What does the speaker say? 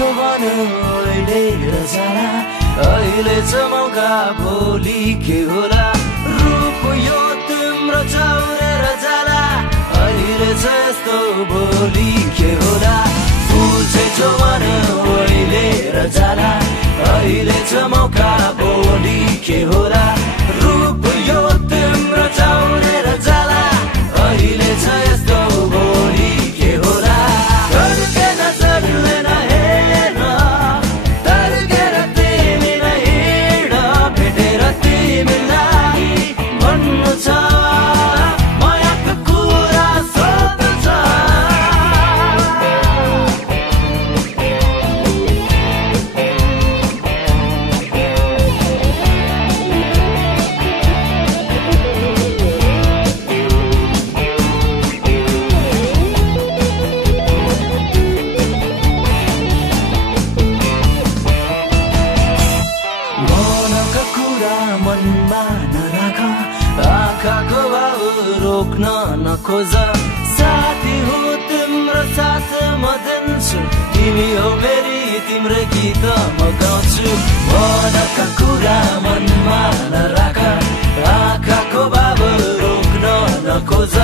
जोवन ओइलेर जाला अहिले छ मौका भोलि के होला रूप यो तिम्रो चौरेर जाला अहिले छ यस्तो भोलि के होला फुल चाहिँ जोवन ओइलेर जाला अहिले छ मौका भोलि के होला रूप यो तिम्रो चौरेर जाला अहिले छ यस्तो भोलि के होला तर्केर नजरले नहेर तर्केर तिमीलाई हिँड भेटेर तिमीलाई भन्नु छ मायाको कुरा सोध्नु छ मनका कुरा मनमा नराख आँखाको भाव रोक्न नखोज साथी हो तिम्रो साथ म दिन्छु तिमी हो मेरी तिम्रो गीत म गाउँछु मनका कुरा मनमा नराख आँखाको भाव रोक्न नखोज